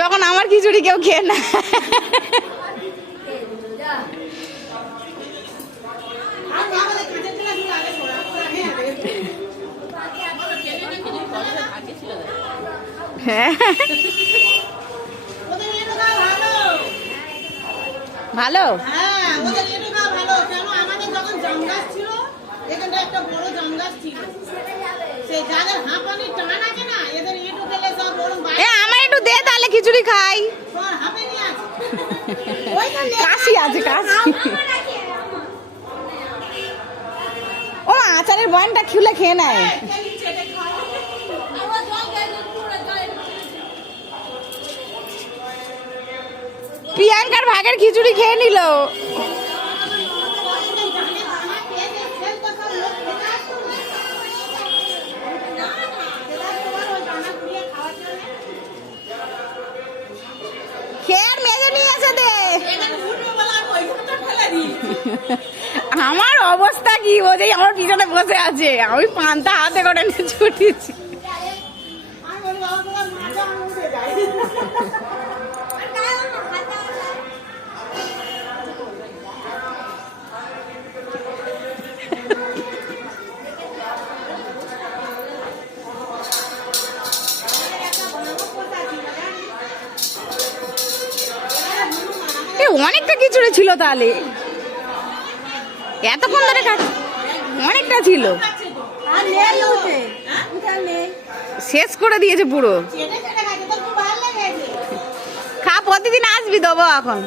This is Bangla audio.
যখন আমার খিচুড়ি কেউ খেয়ে না। হ্যাঁ ভালো। আমার একটু দে তাহলে খিচুড়ি খাই। কাশি আছে কাশি। ও আচারের বয়ানটা খুলে খেয়ে নেয়। প্রিয়াঙ্কার ভাগের খিচুড়ি খেয়ে নিল। খেয়ে মেজে নিয়ে এসে দে। আমার অবস্থা কি বোঝে, আমার পিছনে বসে আছে, আমি পান্তা হাতে করে নিয়ে ছুটিছি। অনেকটা খিচুড়ি ছিল তাহলে, এতক্ষণ ধরে অনেকটা ছিল, শেষ করে দিয়েছে পুরো। খা, প্রতিদিন আসবি দেবো এখন।